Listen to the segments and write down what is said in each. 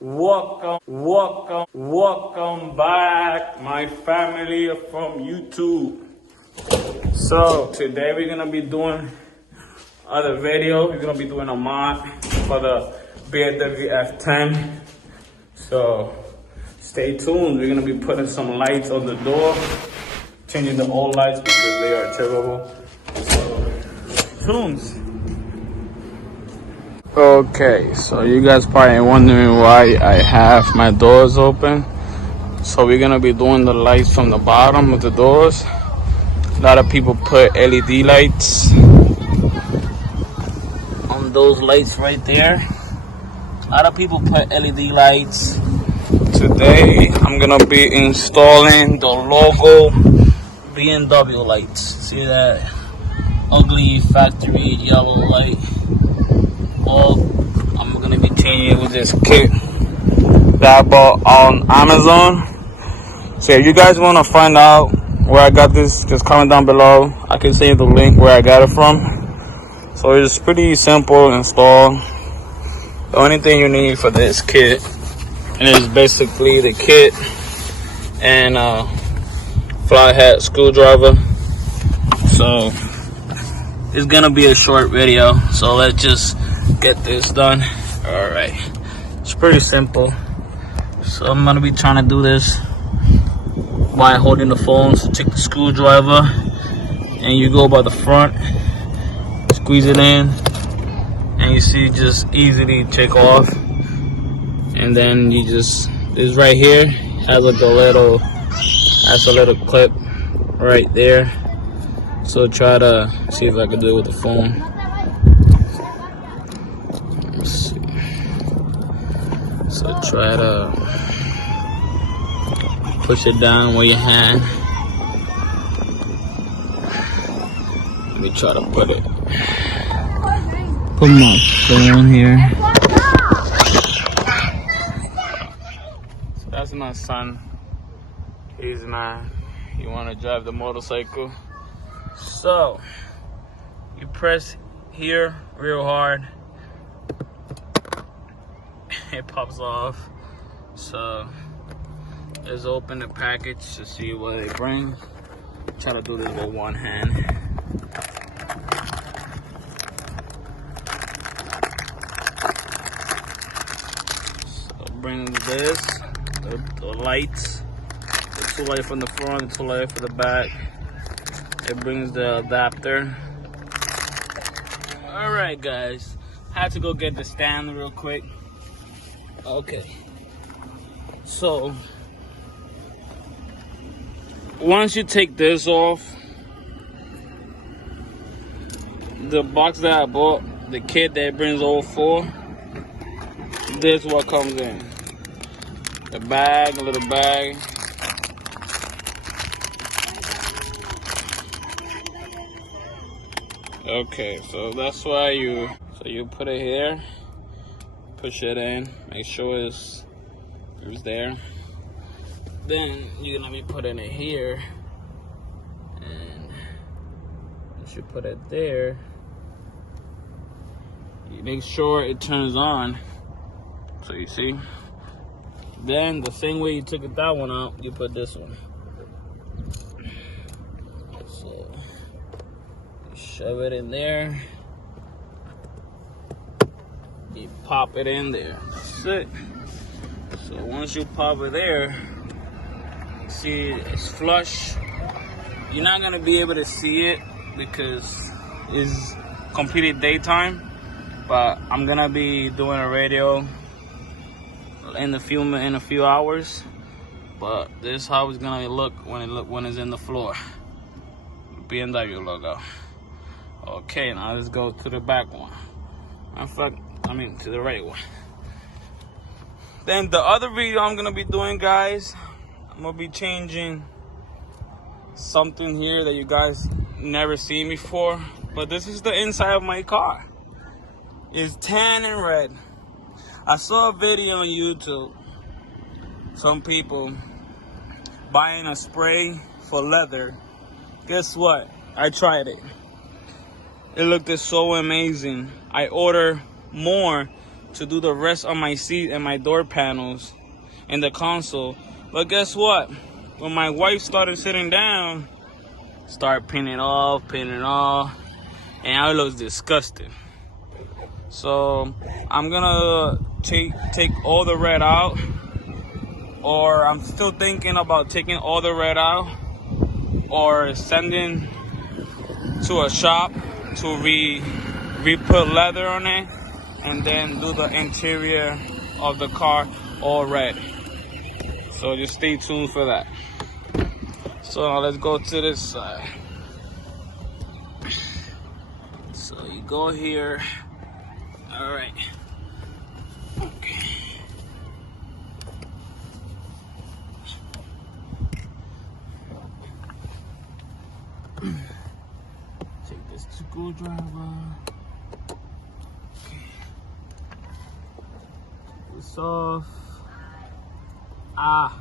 Welcome back, my family from YouTube. So today we're gonna be doing other video. We're gonna be doing a mod for the BMW F10. So stay tuned. We're gonna be putting some lights on the door, changing the old lights because they are terrible. So tunes. Okay, so you guys probably wondering why I have my doors open. So we're gonna be doing the lights from the bottom of the doors. A lot of people put LED lights on those lights right there. A lot of people put LED lights. Today I'm gonna be installing the logo BMW lights. See that ugly factory yellow light? Well, I'm gonna be changing it with this kit that I bought on Amazon. So if you guys wanna find out where I got this, just comment down below. I can send you the link where I got it from. So it's pretty simple to install. The only thing you need for this kit is basically the kit and a flathead screwdriver. So it's gonna be a short video, so let's just get this done. All right, it's pretty simple. So I'm gonna be trying to do this by holding the phone. So take the screwdriver and you go by the front, squeeze it in, and you see just easily take off. And then you just, this right here has like a little clip right there. So try to see if I can do it with the phone. Let's see. So try to push it down with your hand. Let me try to put my phone here. So that's my son. He's mine. You want to drive the motorcycle? So you press here real hard, it pops off. So let's open the package to see what they bring. Try to do this with one hand. So it brings this, the lights, the two lights from the front, the two lights for the back. It brings the adapter. All right, guys, had to go get the stand real quick. Okay, so once you take this off, the box that I bought, the kit that brings all four, this is what comes in. The bag, a little bag. Okay, so that's why you put it here, push it in, make sure it's there. Then you're gonna be putting it here, and you should put it there. You make sure it turns on, so you see. Then the same way you took that one out, you put this one. So shove it in there. You pop it in there. That's it. So once you pop it there, see it's flush. You're not gonna be able to see it because it's completely daytime. But I'm gonna be doing a radio in a few hours. But this is how it's gonna look when it's in the floor. BMW logo. Okay, now let's go to the back one. To the right one. Then the other video I'm gonna be doing, guys, I'm gonna be changing something here that you guys never seen before. But this is the inside of my car. It's tan and red. I saw a video on YouTube. Some people buying a spray for leather. Guess what? I tried it. It looked so amazing. I ordered more to do the rest of my seat and my door panels and the console. But guess what? When my wife started sitting down, start painting off, and it looks disgusting. So I'm gonna take all the red out, or I'm still thinking about taking all the red out, or sending to a shop to re-put leather on it, and then do the interior of the car all red. So just stay tuned for that. So now let's go to this side. So you go here. All right. Okay. Take this screwdriver. Okay. This off. Okay.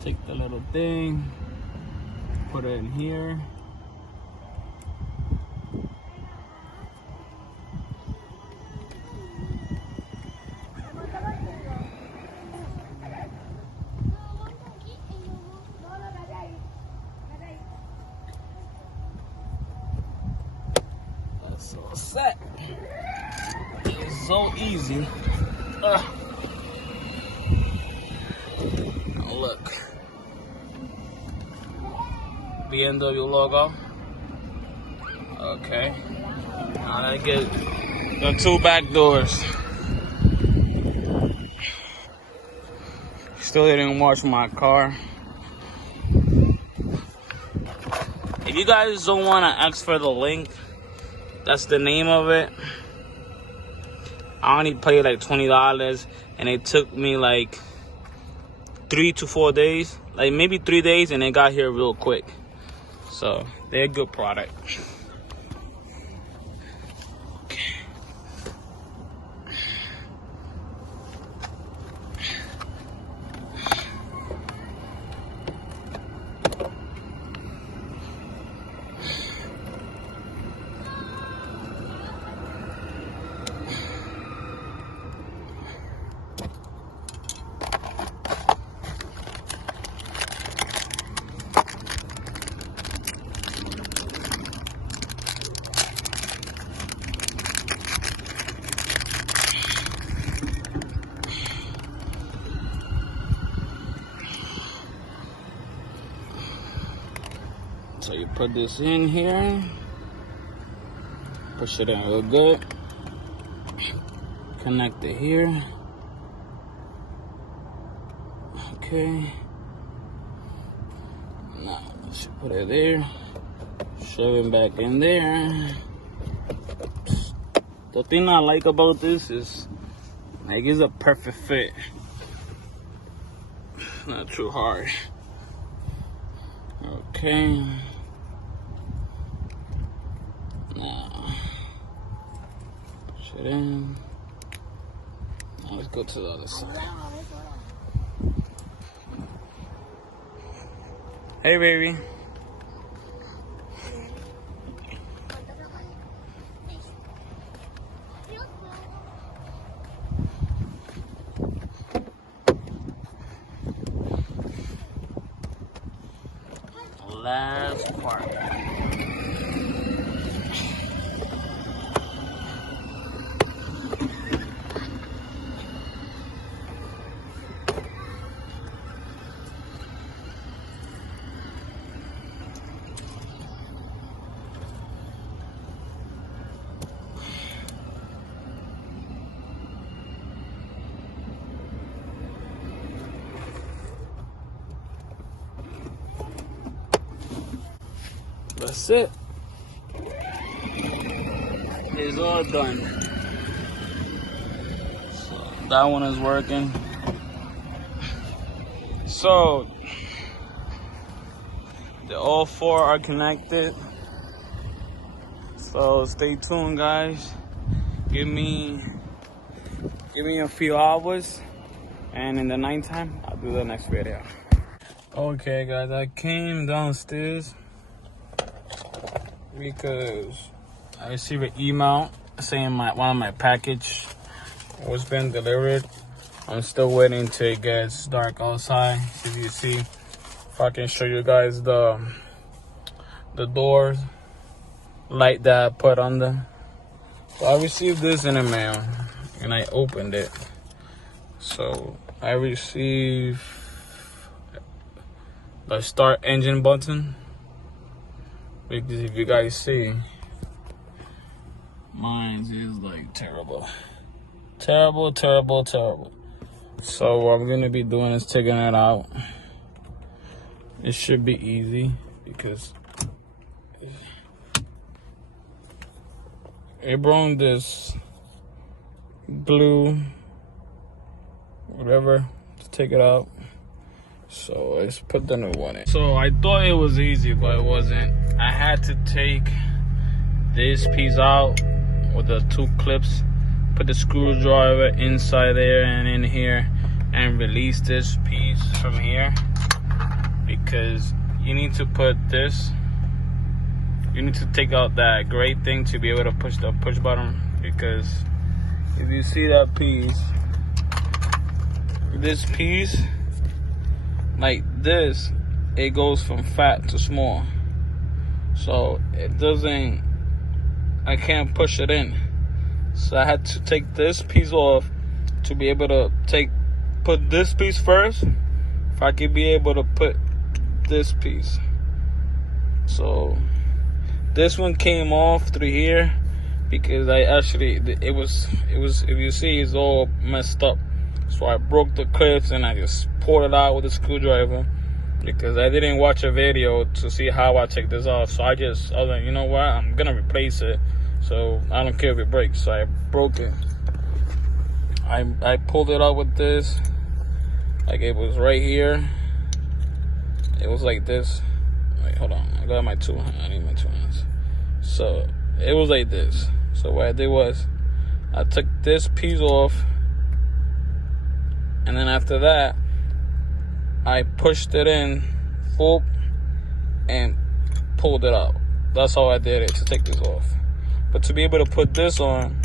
Take the little thing, put it in here. That's all set. It's so easy. Oh, look. BMW logo. Okay. Now let's get the 2 back doors. Still didn't wash my car. If you guys don't want to ask for the link, that's the name of it. I only paid like $20, and it took me like 3 to 4 days, like maybe 3 days, and it got here real quick. So they're a good product. Okay. So you put this in here, push it in real good, connect it here. Okay. Now let's put it there, shove it back in there. The thing I like about this is like it's a perfect fit. Not too hard. Okay. Now push it in. Now let's go to the other side. Hey, baby. Last part. That's it. It's all done. So that one is working. So all 4 are connected. So stay tuned, guys. Give me a few hours, and in the nighttime I'll do the next video. Okay, guys, I came downstairs because I received an email saying one of my package was been delivered. I'm still waiting till it gets dark outside. If you see, if I can show you guys the doors light that I put on them. So I received this in the mail and I opened it. So I received the start engine button, because if you guys see, mine is like terrible. So what I'm gonna be doing is taking it out. It should be easy because it brought this glue, whatever, to take it out. So let's put the new one in. So I thought it was easy, but it wasn't. I had to take this piece out with the 2 clips, put the screwdriver inside there and in here, and release this piece from here, because you need to put this, you need to take out that gray thing to be able to push the push button. Because if you see that piece, this piece like this, it goes from fat to small, so it doesn't, I can't push it in. So I had to take this piece off to be able to put this piece first, if I could be able to put this piece. So this one came off through here because I actually, it was if you see, it's all messed up. So I broke the clips and I just pulled it out with a screwdriver, because I didn't watch a video to see how I take this off. So I was like, you know what, I'm gonna replace it, so I don't care if it breaks. So I broke it. I pulled it out with this, like it was right here. It was like this. Wait, hold on, I got my 2 hands. I need my 2 hands. So it was like this. So what I did was I took this piece off, and then after that, I pushed it in full and pulled it out. That's how I did it, to take this off. But to be able to put this on,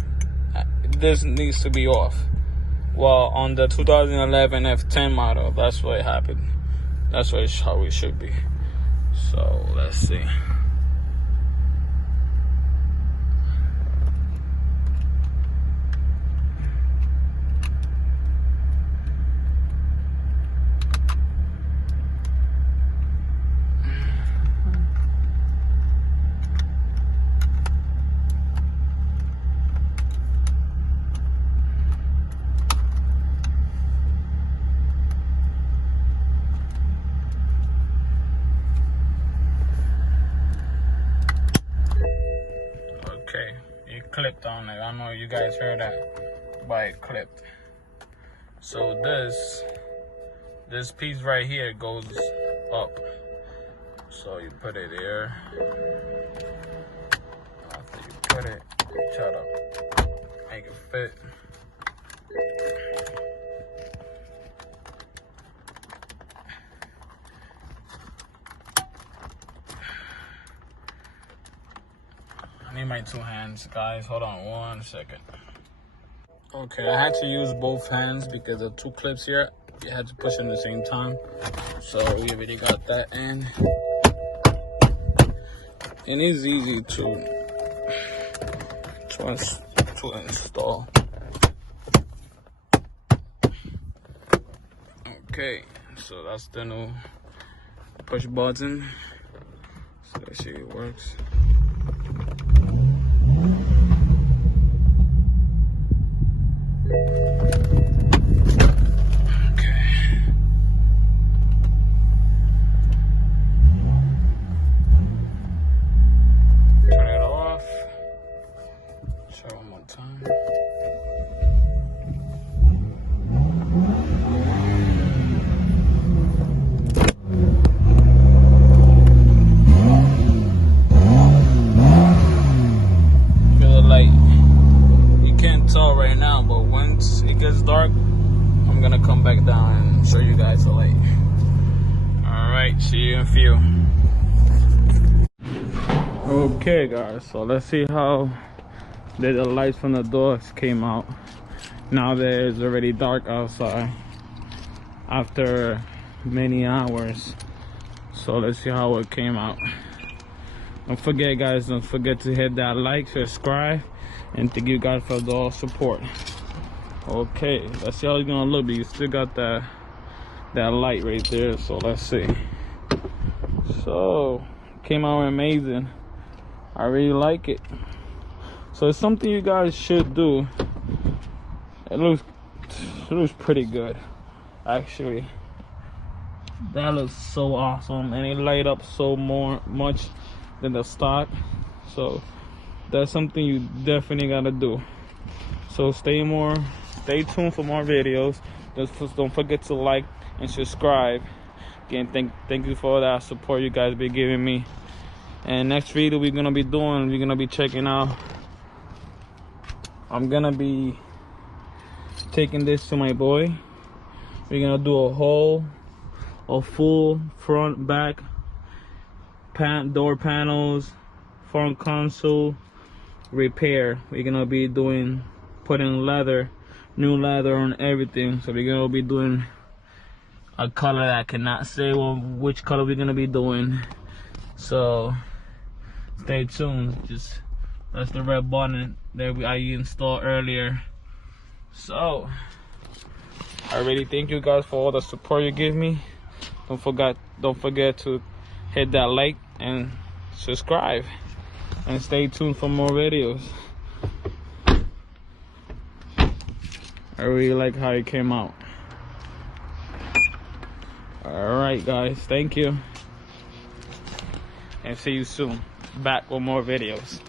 this needs to be off. Well, on the 2011 F10 model, that's what happened. That's how it should be. So let's see. Okay, it clipped on it. I don't know if you guys heard that, but it clipped. So this piece right here goes up. So you put it there. After you put it, you try to make it fit. I need my 2 hands, guys. Hold on 1 second. Okay, I had to use both hands because the 2 clips here, you had to push them at the same time. So we already got that in. It is easy to install. Okay, so that's the new push button. So let's see if it works. Dark, I'm gonna come back down and show you guys the light. All right. Alright, see you in a few. Okay guys, so let's see how the lights from the doors came out. Now that it's already dark outside after many hours. So let's see how it came out. Don't forget guys, don't forget to hit that like, subscribe, and thank you guys for the all support. Okay, let's see how it's gonna look, but you still got that light right there, so let's see. So came out amazing. I really like it. So it's something you guys should do. It looks pretty good actually. That looks so awesome, and it light up so much than the stock. So that's something you definitely gotta do. So stay tuned for more videos. Just don't forget to like and subscribe. Again, thank you for all that support you guys be giving me. And next video we're gonna be checking out. I'm gonna be taking this to my boy. We're gonna do a full front, back, door panels, front console repair. We're gonna be putting new leather on everything. So we're gonna be doing a color that I cannot say which color we're gonna be doing. So stay tuned. That's the red bonnet that I installed earlier. So I really thank you guys for all the support you give me. Don't forget to hit that like and subscribe, and stay tuned for more videos. I really like how it came out. Alright guys, thank you, and see you soon back with more videos.